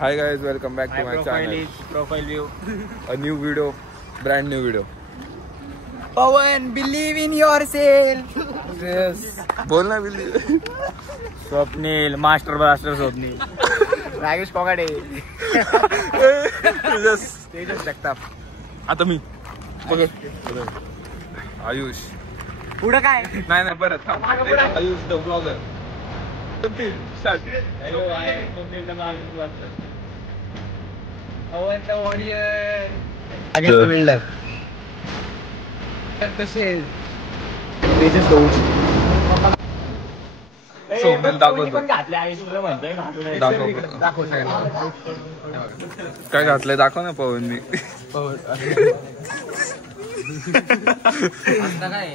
Hi guys, welcome back to my channel. Profile view. A new video, brand new video. Pawan, believe in yourself. Yes. बोल ना believe. Swapnil, master blaster Swapnil. Ragesh Kogade. Tejas Jagtap. आता मी. आयुष. पुढं काय? नाही परत. Ayush the blogger. Hello, I am Swapnil the master blaster. Pawan the warrior. Against the builder. कसे? तेजस दोष. स्वप्नील दाखवतो. दाखव काय घातलंय दाखव ना पवननी.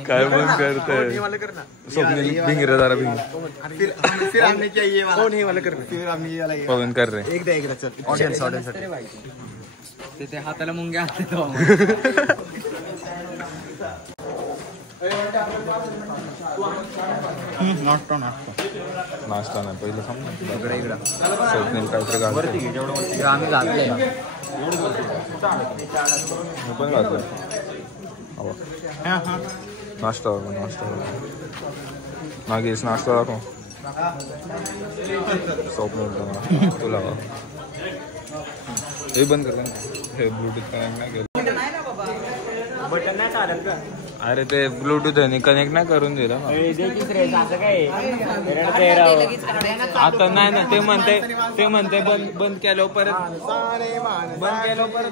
काय पण करतोय स्वप्नील भिंगरे जरा भिंगरे पवन कर रे एकदा चल ऑडियन्स तिथे हाताला मुंग्या नाश्ता नाही पहिलं सांग स्वप्नील काहीतरी घालतोय आम्ही घातले मी पण घातलं नाश्ता नागेश नाश्ता दाखव स्वप्नील तुला हे बंद कर हे ब्लूटूथ कनेक्ट नाही केलं बटन नाही चालत का अरे ते ब्लूटूथ आहे कनेक्ट नाही करून दिलं ना आता नाही ना ते म्हणते बंद केलं परत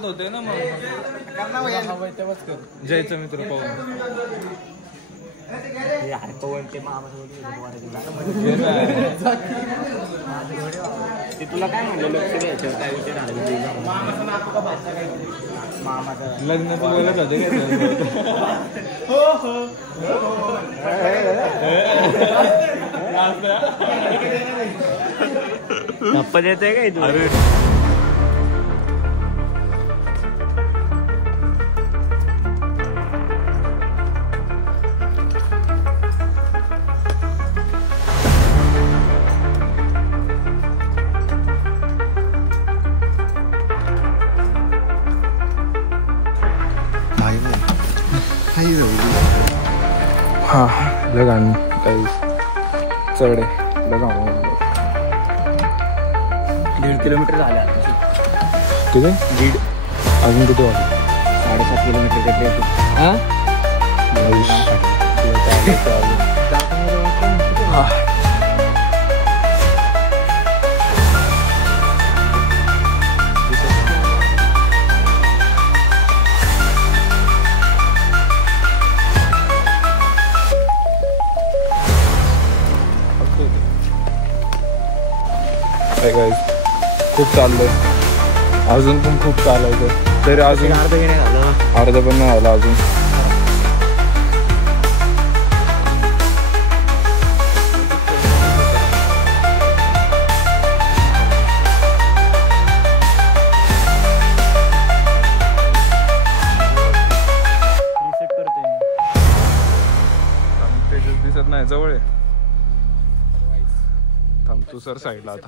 होते ना मग जयचं मित्र पवन ते तुला काय म्हणलं लक्ष द्यायचं काय विषय लग्न तू बोलत होते गप्पा देतोय काय तू अरे हा लगान काही चढ लगान 1.5 किलोमीटर झाले किती दीड अजून किती वाजले 7.5 किलोमीटर खूप चाललंय अजून पण खूप चालायचं तरी अजून अर्ध पण नाही आला अजून दिसत नाही जवळ आहे थांब तू सर साईडला आता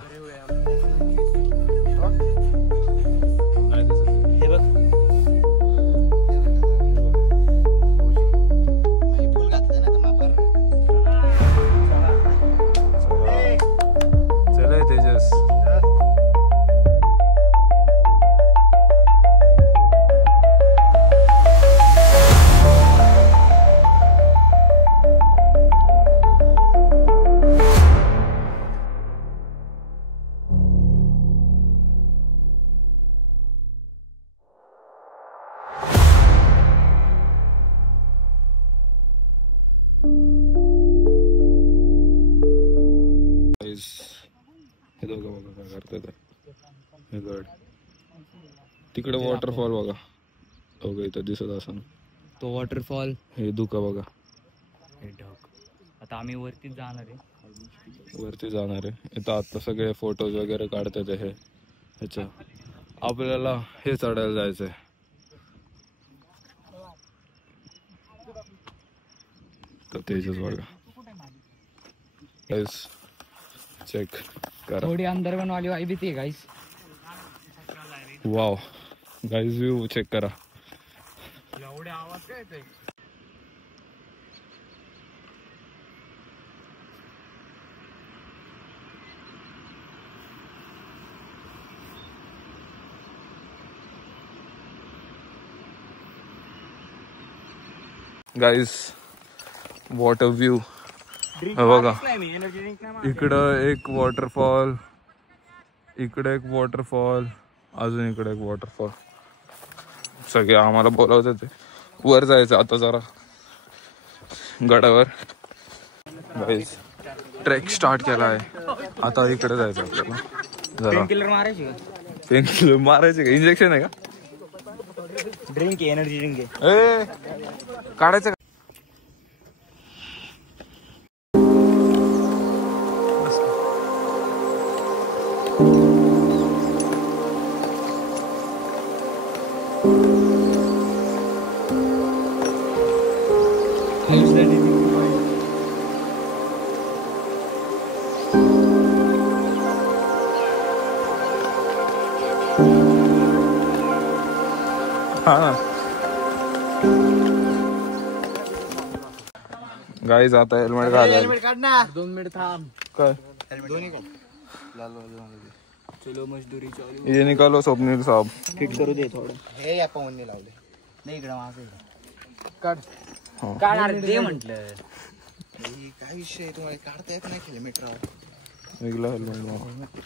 हे दोघं बघा काय करतात हे गड तिकडे वॉटरफॉल बघा दोघं इथं दिसत असं तो वॉटरफॉल हे धुका बघा हे ढग आता आम्ही वरतीच जाणार आहे इथं आता सगळे फोटोज वगैरे काढतात हे ह्याच्या आपल्याला हे चढायला जायचंय तर तेजच बघा चेक करा थोड़ी अंदर वाली वाइब थी guys wow guys view check करा. गाईज वॉटर व्ह्यू बघा. इकडं एक वॉटरफॉल, इकडे एक वॉटरफॉल, अजून इकडे एक वॉटरफॉल. सगळे आम्हाला बोलावत होते वर जायचं आता जरा गडावर. गाईज ट्रेक स्टार्ट केला आहे आता. इकडे जायचं आपल्याला जरा. पेन किलर मारायचे का? इंजेक्शन आहे का? ड्रिंक एनर्जी ड्रिंक काढायचं का? गाईज आता हेल्मेट घालायला. 2 मिनिट थांब. काय चलो मजदूरी चालू. ये निकालो स्वप्नील साहब. फिट करू दे थोडं. हे या पवनने लावले नाही इकडं माझं काढ दे म्हटलं. काय विषय तुम्हाला काढता येत नाही किलोमीटर निघला हेल्मेट.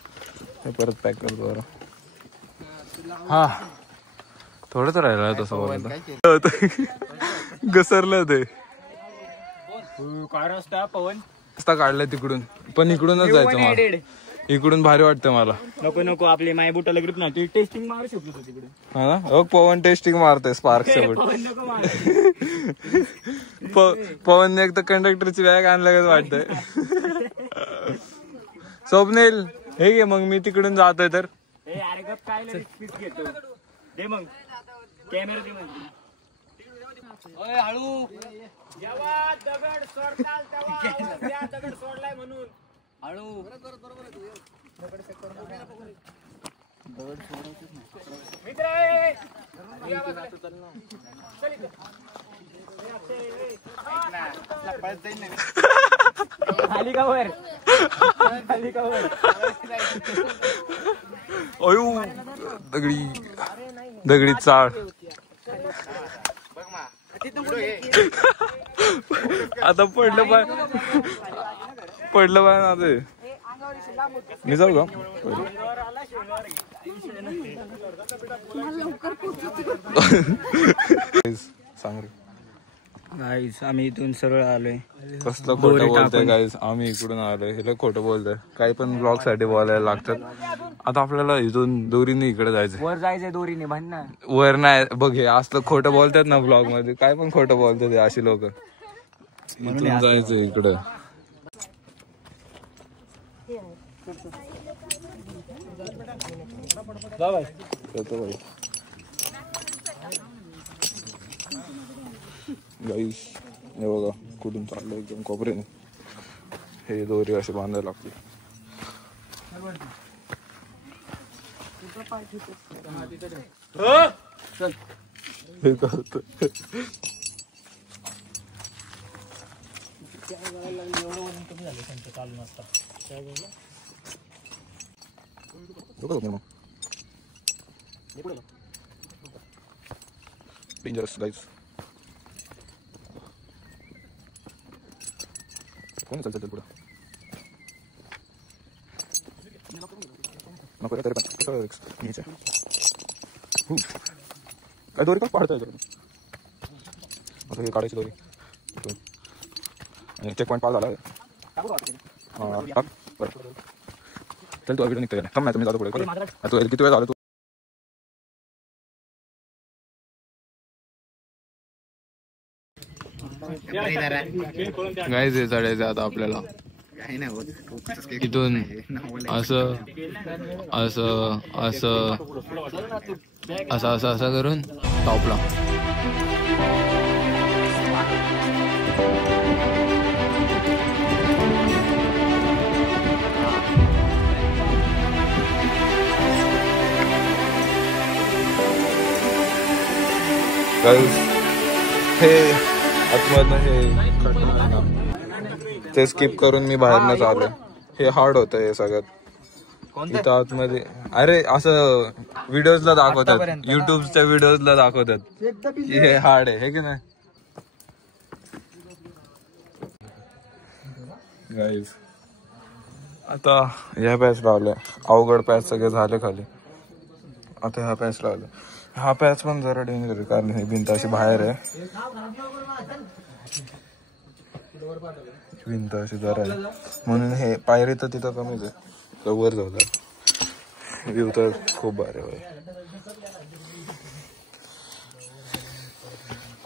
हे परत पॅक करतो जरा. हा थोडंच राहिलं तसं घसरलं ते. काय रस्ता पवन रस्ता काढलाय तिकडून पण इकडूनच जायचं मला. इकडून भारी वाटतं मला. नको नको आपले माय बुटाला ग्रिप नाही. तू टेस्टिंग मारू शकतो तिकडे. हा ना. पवन टेस्टिंग मारते स्पार्क सोबत. पवनने एक तर कंडक्टरची बॅग आणल्यागत वाटतंय. स्वप्नील हे घे मग मी तिकडून जातोय तर. दे मग कॅमेरा दे मग. ओय हळू. जेव्हा दगड सोडताल तेव्हा त्या दगड सोडलाय म्हणून हळू. दगड सोडायचंच नाही मित्र. खाली का वर? खाली का वर? अयो दगडी चाळ. आता पडलं पाय ना ते. मी जाऊ का? सांग रे. गाईस आम्ही इथून सरळ आलोय. कसलं खोटं बोलतोय गाईस. आम्ही इकडून आलोय. हे खोटं बोलतोय. काही पण ब्लॉग साठी बोलायला लागतात. आता आपल्याला इथून दोरीने इकडे जायचं. वर जायचंय दोरीने भांडणं. वर नाही बघ. हे असलं खोटं बोलतात ना ब्लॉग मध्ये. काय पण खोटं बोलतात अशी लोक. इथून जायचं इकडं. गाईस हे बघा कुठून चाललं एकदम कोपऱ्याने. हे दोरी असे बांधायला लागते. हे करत डेंजरस गाईस. कोण चालतं पुढं? नको तरी पण कसं काय दोरी पण पाडता येतं. आता हे काढायची दोरी आणि चेक पॉईंट पार झाला. हां बरं चल तू व्हिडिओ निघतो. थांब नाही तुम्ही जातो पुढे. तू किती वेळ झाला? गाईज हे चढायचं आता आपल्याला. इथून असं असं असं असं असं असं करून टॉपला. गाईस हे आतमधनं हे ते स्किप करून मी बाहेरनच आलो. हे हार्ड होतं हे सगळ्यात इथं आतमध्ये. अरे असं व्हिडिओजला दाखवतात, युट्यूबच्या व्हिडिओजला दाखवतात की हे हार्ड आहे, हे की नाही गाईज. आता ह्या पॅच लावलाय, अवघड पॅच सगळे झाले खाली. आता ह्या पॅच लावलाय. हा पॅच पण जरा डेंजर आहे कारण ही भिंत अशी बाहेर आहे, भिंत अशी जरा आहे म्हणून हे पायरी तर तिथं कमीच आहे. तर वर जाऊ व्ह्यू तर खूप भारी आहे.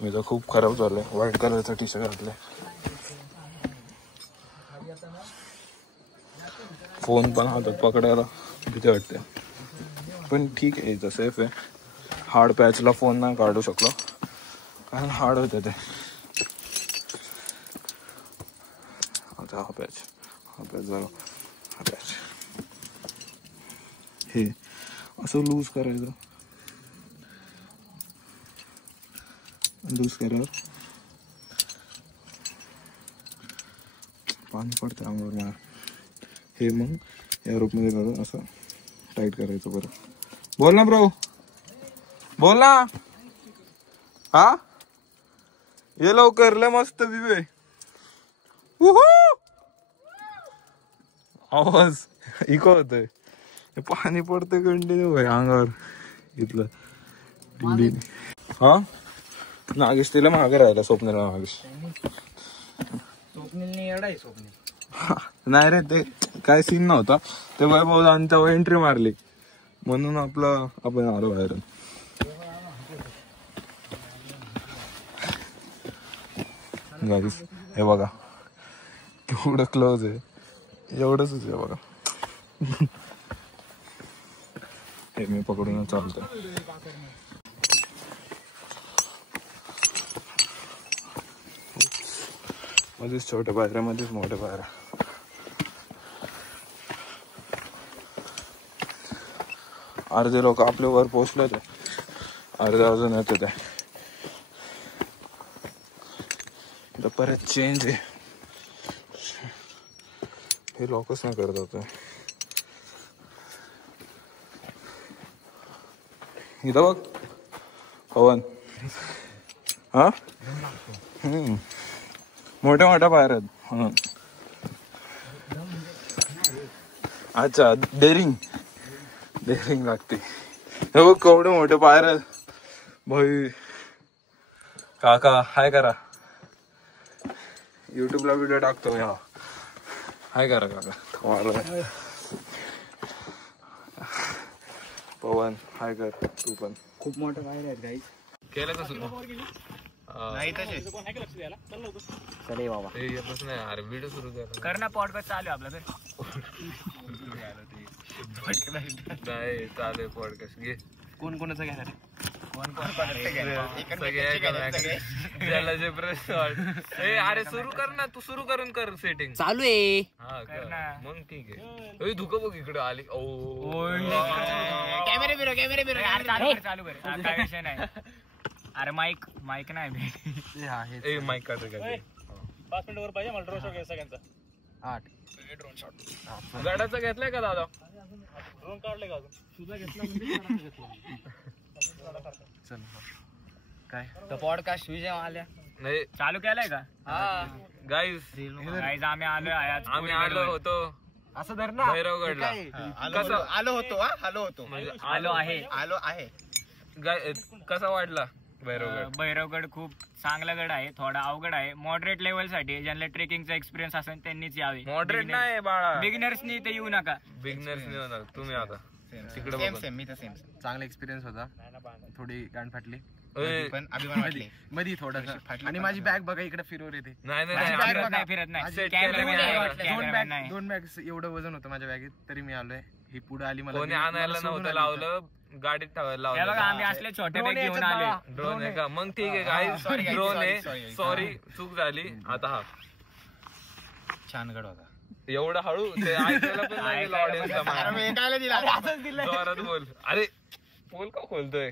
मी तर खूप खराब झालंय, व्हाईट कलरचा टी शर्ट घातलाय. फोन पण हातात पकडायला भीती वाटते, पण ठीक आहे, इथं सेफ आहे. हार्ड पॅचला फोन नाही काढू शकलो कारण हार्ड होते ते. आता हा पॅच जरा हा पॅच हे असं लूज करायचं. लूज केल्यावर पाणी पडतं अंगावर मार. हे मग या रूपमध्ये घालून असं टाईट करायचं. बरं बोल ना ब्रो, बोल ना. हा ये लवकर, लय मस्त व्ह्यू आहे. आवाज इको होतोय, पाणी पडतंय कंटिन्यू भाई अंगावर इथलं. हा नागेश तिला मागे राहिला, स्वप्नीला नागेश. नाही रे, ते काय सीन नव्हता, ते वैभव त्यांच्या एंट्री मारली म्हणून आपण आलो बाहेर. हे बघा केवढं क्लोज आहे, एवढंच आहे बघा. हे मी पकडून चालतंय. मध्येच छोट्या पायऱ्या, मध्येच मोठ्या पायऱ्या. अर्धे लोक आपल्या वर पोहोचले ते, अर्धे अजून येते ते. परत चेंज आहे, हे लॉकच नाही करत होतं. इथं बघ पवन, हा मोठ्या मोठ्या पायऱ्या आहेत म्हणून. अच्छा डेअरिंग लागते. हे बघ केवढे मोठे पायऱ्या भाई. काका हाय करा, युट्यूबला व्हिडिओ टाकतो मी. हा हाय करा काका. पवन हाय कर तू पण. खूप मोठे पायऱ्या आहेत गाईज. केलं का सुरू? नाही तसे चले बाबा, येतच नाही. अरे व्हिडिओ सुरू कर ना, पॉडकास्ट चालू आपला. तर नाही चालू पॉडकास्ट. घे कोण कोणाचं घेणार? अरे सुरू कर ना तू, सुरू करून कर सेटिंग. चालू आहे. हा मग ठीक आहे. धुकं बघ इकडे आली. कॅमेरे चालू कर, काय विषय नाही. अरे माईक नाही माईक काढ. 5 मिनिट वर पाहिजे मला ड्रोन शॉट घ्यायचा सगळ्यांचा. 8 ड्रोन शॉट गाड्याचा घेतलाय का दादा? ड्रोन काढले का अजून? तुझा घेतला चल काय तर पॉडकास्ट विजय आल्या नाही चालू केलाय का? हा गाईज आम्ही आलो होतो असं धर ना भैरवगडला. आलो होतो कसा वाटला भैरवगड? भैरवगड खूप चांगला गड आहे, थोडा अवघड आहे. मॉडरेट लेवल साठी ज्यांना ट्रेकिंगचा एक्सपिरियन्स असेल त्यांनीच यावे. मॉडरेट नाही बाळा, बिगिनर्सनी ते येऊ नका. बिगिनर्स तुम्ही आता तिकडे चांगला एक्सपिरियन्स होता. थोडी गांड फाटली पण अभिमान वाटले मध्ये थोडासा, आणि माझी बॅग बघा इकडे फिरवर येते. नाही फिरत नाही. 2 बॅग एवढं वजन होतं माझ्या बॅगेत, तरी मी आलोय. ही पुढे आली, मला कोणी आणायला नव्हतं लावलं, गाडीत ठेवायला लावलं. आम्ही असले छोटे बॅग घेऊन आले. ड्रोन आहे का? मग ठीक आहे गाईस, ड्रोन आहे. सॉरी चूक झाली. आता हा छान गड होता. एवढं हळू ते ऐकायला पण नाही ऑडियन्सला. जोरात बोल. अरे बोल का खोलतोय?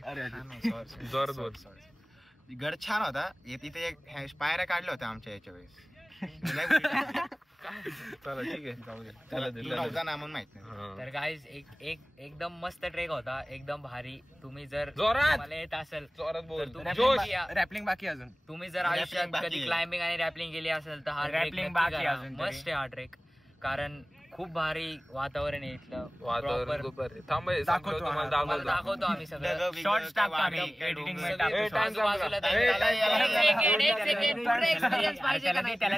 जोरात बोल. गड छान होता. तिथे एक पायऱ्या काढल्या होत्या आमच्या याच्या वेळेस. चला ठीक आहे जाऊ दे. नव्हता ना म्हणून माहित नाही. तर गाईज एकदम मस्त ट्रेक होता, एकदम भारी. तुम्ही जर जोरात! मला येत असेल जोरात बोल. तर तुम्ही जोश! रॅपलिंग बाकी अजून. तुम्ही जर आयुष्यात बाकी कधी आहे. क्लाइम्बिंग आणि रॅपलिंग केली असेल तर हा ट्रेक Rappelling बाकी आहे अजून तरी. मस्त आहे हा ट्रेक. कारण खूप भारी वातावरण आहे इथलं. वातावरण Proper. खूप भारी. थांब हे संपलं तुम्हाला तुम्हाला दाखवतो. दाखवतो आम्ही सगळं. शॉर्ट्स टाकतो आम्ही एडिटिंग मध्ये टाकतो. ए, time संपला. आजूबाजूला ए, त्याला- time एक सेकंड पूर्ण experience पाहिजे का नाही? त्याला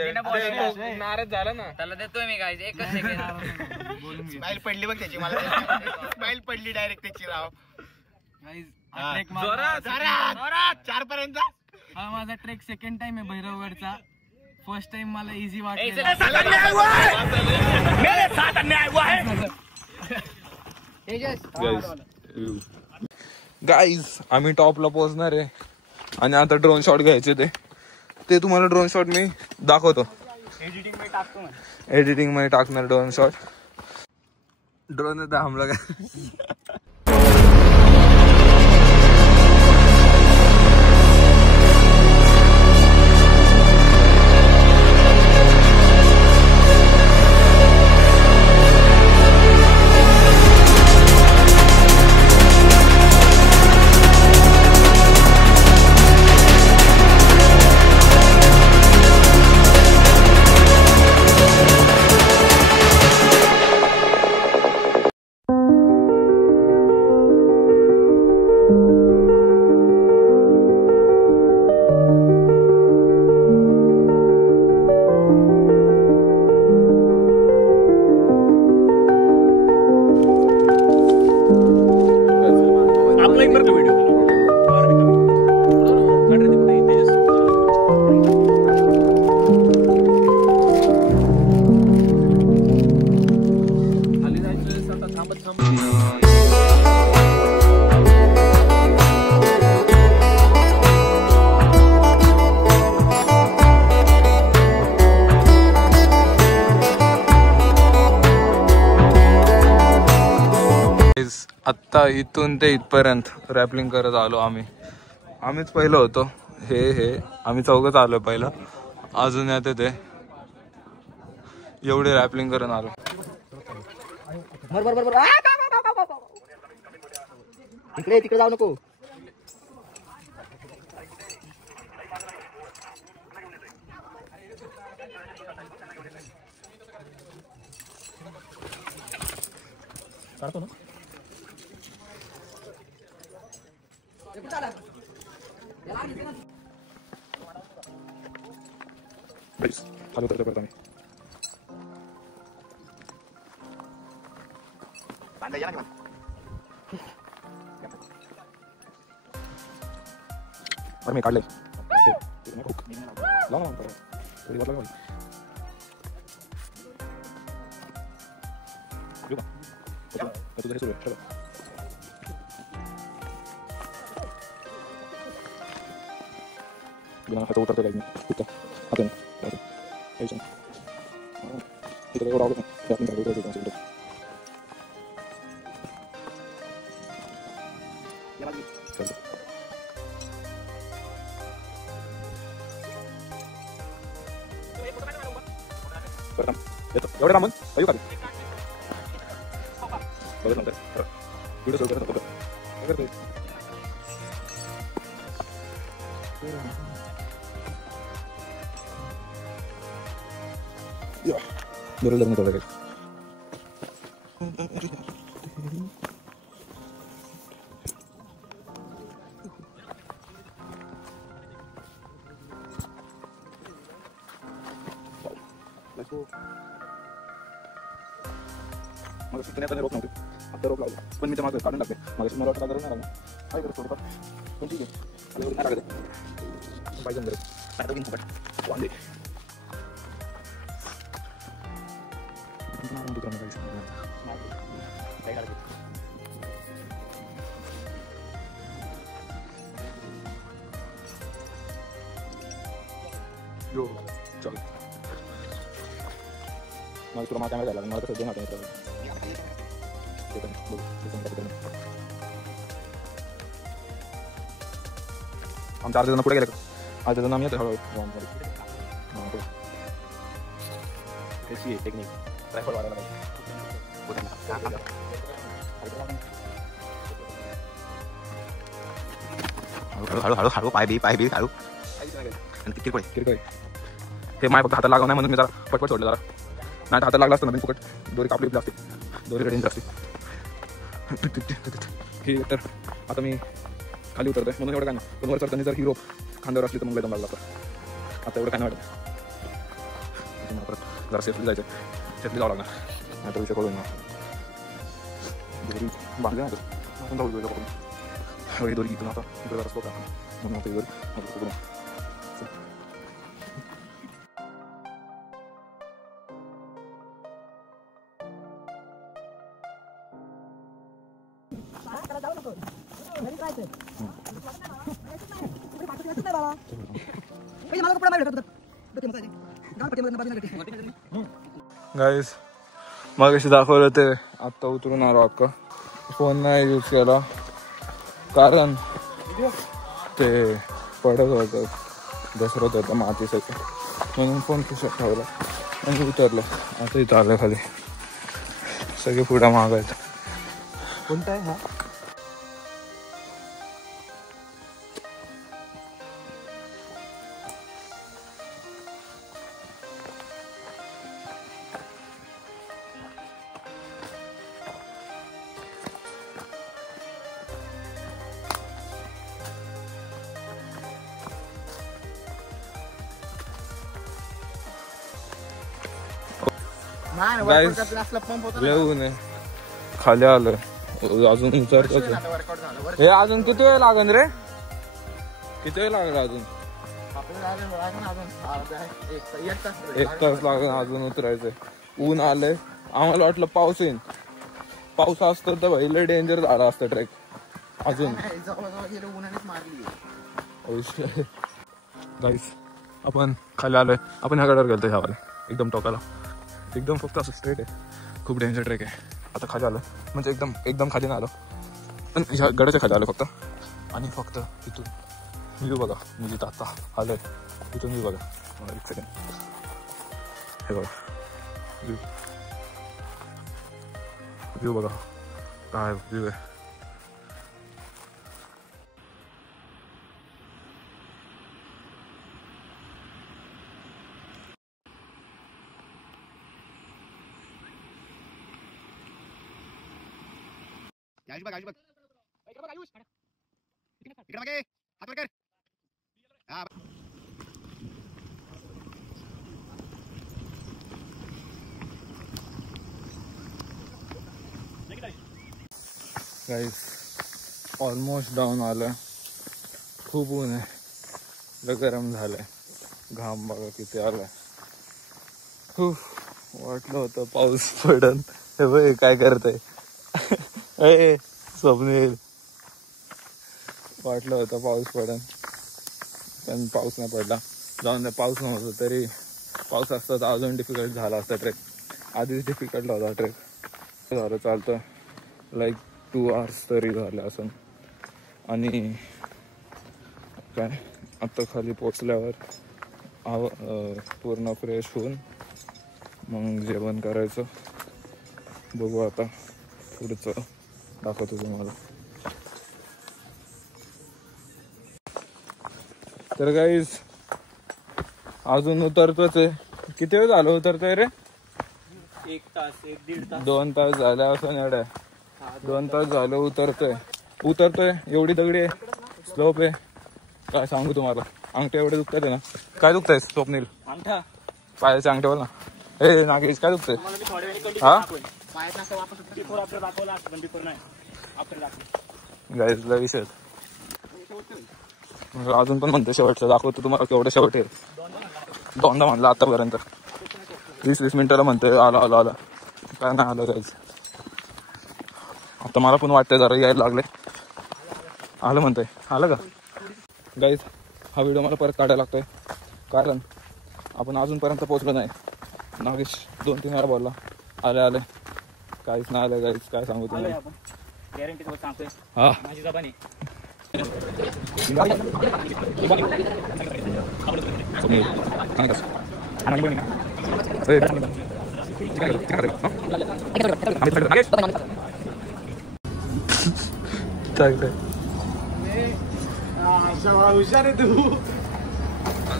दे ना ते बोलायला. तो नाराज झाला ना. त्याला देतोय मी गाईज एकच सेकंड. स्माइल पडली बघ त्याची मला. स्माइल पडली डायरेक्ट त्याची राव. जोरात! जोरात 4 पर्यंत. हा माझा ट्रेक सेकंड टाइम आहे भैरवगडचा. फर्स्ट टाइम मला इझी वाटलं. गाईज आम्ही टॉपला पोहोचणार आहे आणि आता ड्रोन शॉट घ्यायचे ते तुम्हाला ड्रोन शॉट मी दाखवतो. एडिटिंग मध्ये टाकणार ड्रोन शॉट. ड्रोन थांबला का? आत्ता इथून ते इथपर्यंत रॅपलिंग करत आलो आम्हीच पहिलं होतो. हे आम्ही चौघच आलो पहिलं. अजून येते ते एवढे रॅपलिंग करून आलो. तिकडे जाऊ नको. काढतो ना. चालू करतो परत आम्ही. मी काढले तुझं हे सुरू आहे. आता उतरतो काही नाही. आता तिकडे एवढं आवडत नाही. एवढे रामन येऊ का बघत नंतर व्हिडिओ सुरू करत होतो. बरोबर नाही थोडं काही मला सुटण्याचा रोप नव्हते. आता रोप लावला पण मी ते माझं काढून टाकले. मला मला वाटतं करून नाही काय करत थोडंफार पण ठीक आहे. नाही लागत पाहिजे बरं वांदे yo चल मला तुला माझ्या कॅमेरा झाला मला कसं दोन हाताने आमच्या अर्धे जण पुढे गेले का अर्धे जण आम्ही येतो हळूहळू टेक्निक ट्रायपॉड वाढायला हळू हळू हळू पाय बी हळू आणि किरकोळ हे माय फक्त हातात लागाव नाही म्हणून मी जरा पटपट सोडलं जरा नाही हातात लागला असतं ना फुकट दोरी कापली असते दोरीकडे असते हे तर आता मी खाली उतरतोय म्हणून एवढं काय नाही पण वर चढताना जर हिरो खांद्यावर असली तर मग एकदम लागला आता एवढं काय नाही वाटत परत जरा सेफली जायचं सेफली जावं लागणार नाही तर विषय कळून ना दोरी बांधले ना आपण जाऊ पकडून ही दोरी इथून आता इकडे जरा स्पोक म्हणून आता ही दोरी पकडून गाईस मग अशी दाखवलं ते आत्ता उतरून आलो अक्का फोन नाही यूज केला कारण ते पडत होतं घसरत होतं मातीसाठी म्हणून फोन खिशात ठेवला आणि उतरलं आता इथं आलं खाली सगळे पुढे मागायचं कोणता आहे हा येऊन खाली आलं अजून उतरतोच हे अजून किती वेळ लागन रे किती वेळ लागला अजून एक तास लागेल अजून उतरायचंय ऊन आलंय आम्हाला वाटलं पाऊस येईन पाऊस असतो तर भाई डेंजर झाला असतं ट्रेक अजून गाईस आपण खाली आलोय आपण ह्या गडावर गेलतो ह्यावाला एकदम टोकाला एकदम फक्त असं स्ट्रेट आहे खूप डेंजर ट्रेक आहे आता खाली आलो म्हणजे एकदम खाली नाही आलो पण ह्या गडाच्या खाली आलो फक्त आणि फक्त इथून व्ह्यू बघा मी जिथं आता आलोय इथून व्ह्यू बघा एक सेकंड हे बघा व्ह्यू बघा काय व्ह्यू आहे गाईस ऑलमोस्ट डाऊन आलं खूप ऊन आहे लय गरम झालंय घाम बघा किती आलाय खूप वाटलं होतं पाऊस पडन हे बघ काय करतंय ए स्वप्नील वाटलं होतं पाऊस पडन पण पाऊस नाही पडला जाऊन द्या पाऊस नव्हता तरी पाऊस असता तर अजून डिफिकल्ट झाला असता ट्रेक आधीच डिफिकल्ट होता ट्रेक झालं चालतं लाईक 2 hours तरी झाले असं आणि काय आत्ता खाली पोचल्यावर पूर्ण फ्रेश होऊन मग जेवण करायचं बघू आता पुढचं दाखवतो तुम्हाला तर गाईज अजून उतरतोच आहे किती वेळ झालं उतरतोय रे 1 तास 1-1.5 तास 2 तास झाले असं एवढ्या 2 तास झालं उतरतोय एवढी दगडी आहे स्लोप आहे काय सांगू तुम्हाला अंगठे एवढे दुखतात आहे ना काय दुखताय स्वप्नील अंगठा पायाच्या अंगठ्यावर ना हे नागेश काय दुखतंय हा गाईजला विषय अजून पण म्हणतो शेवटचं दाखवतो तुम्हाला केवढं शेवट आहे 2दा म्हणलं आतापर्यंत 20-20 मिनिटाला म्हणतोय आला काय नाही आलं गाईज आता मला पण वाटतंय जरा यायला लागले आलं म्हणतोय आलं का गाईज हा व्हिडिओ मला परत काढायला लागतोय कारण आपण अजूनपर्यंत पोहोचलो नाही नागेश 2-3 वेळा बोलला आले काहीच नाही आलं गाईज काय सांगू तुम्हाला गॅरंटी सोबत सांगतोय हा माझी जबानी हुशार आहे तू.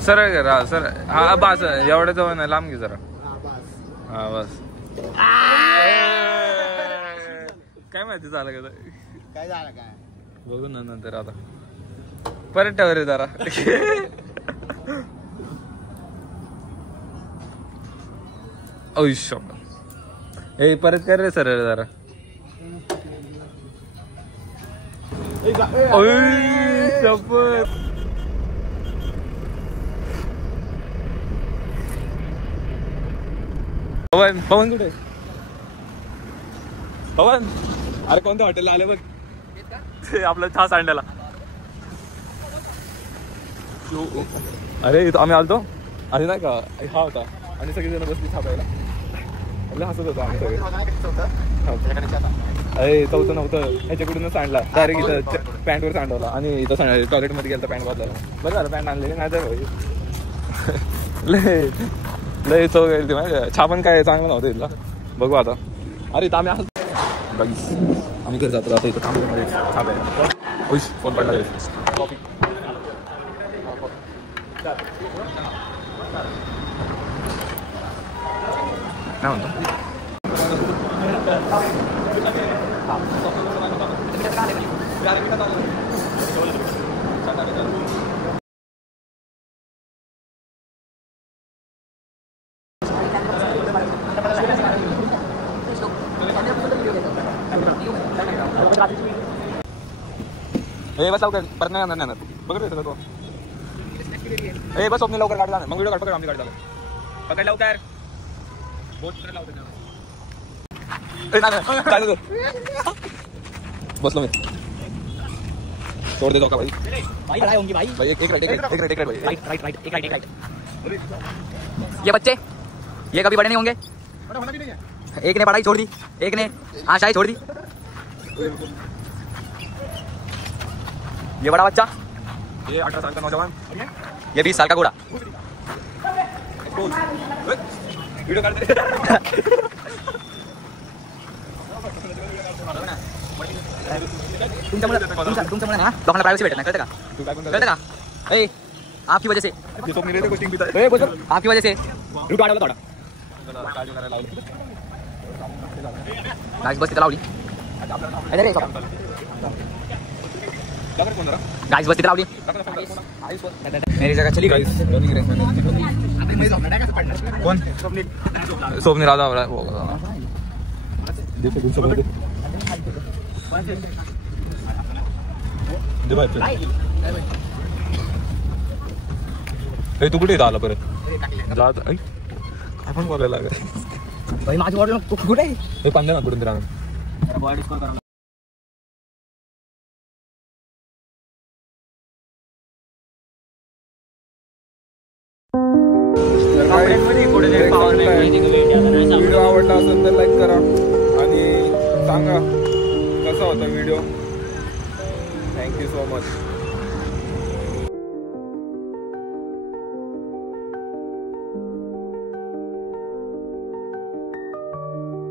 सरळ करा सर. हा बस एवढ्या जवळ नाही, लांब घे जरा. हा बस. काय माहिती झालं का काय झालं काय बघू ना नंतर. आता परत ठेव रे जरा. हे परत कर रे सरळ जरा. पवन पवन कुठे? पवन अरे कोणत्या हॉटेलला आले बघ. आपलं चहा सांडायला. अरे इथं आम्ही आलतो आणि नाही का हा होता आणि सगळेजण बसली छापायला. हसत होतो आम्ही सगळे. अरे चौथं नव्हतं, ह्याच्याकडूनच सांडला डायरेक्ट. इथं पॅन्टवर सांडवला आणि इथं टॉयलेटमध्ये गेला पॅन्ट बदलायला. बरं झालं पॅन्ट आणलेली नाही तर लय लय चव गेली ती माहिती. छापण काय चांगलं नव्हतं इथला. बघू आता. अरे इथं आम्ही आम्ही घरी जातो. आता इथं थांबल्यामध्ये छाप आहे. फोन पडला कॉफी. काय म्हणतो हे बस लवकर परत नाही आणणार बघ रे तो. हे बस स्वप्न लवकर गाडी जाणार. मग व्हिडिओ काढ. पकड आमची गाडी झालं. पकड लवकर. बसलो मी. छोड़ दे दो का भाई. भाई लड़ाई होंगी भाई. भाई एक राइट भाई. राइट. ये बच्चे ये कभी बड़े नहीं होंगे. एक ने पढ़ाई छोड़ दी, एक ने आशाएं छोड़ दी. ये बड़ा बच्चा, ये 18 साल का नौजवान, ये 20 साल का घोड़ा. वीडियो काढ दे. तुमच्यामुळे ना लोकांना प्रायव्हसी भेटत नाही. कळतं का? तू काय म्हणतो? कळतं का? ए आपकी वजह से, ये तो मेरे कोचिंग पिता है. बोल आपकी वजह से रूट वाढवला थोडा. काळजी करायला लावली. गाइस बस तिथं लावली. अरे जाकर कोण जरा गाइस बस तिथं लावली. मेरी जगह चली गई. कोण? स्वप्नील राजा. देखो गुस्सा कर दे. दे भाई. ए तू कुठे आला परत? जात आपण बोलायला लागला. भाई माझी ऑर्डर तू कुठे आहे? हे पांढऱ्या ना कुठून राहणार. व्हिडिओ आवडला असेल तर लाईक करा आणि सांगा कसा होता व्हिडिओ. Thank you so much.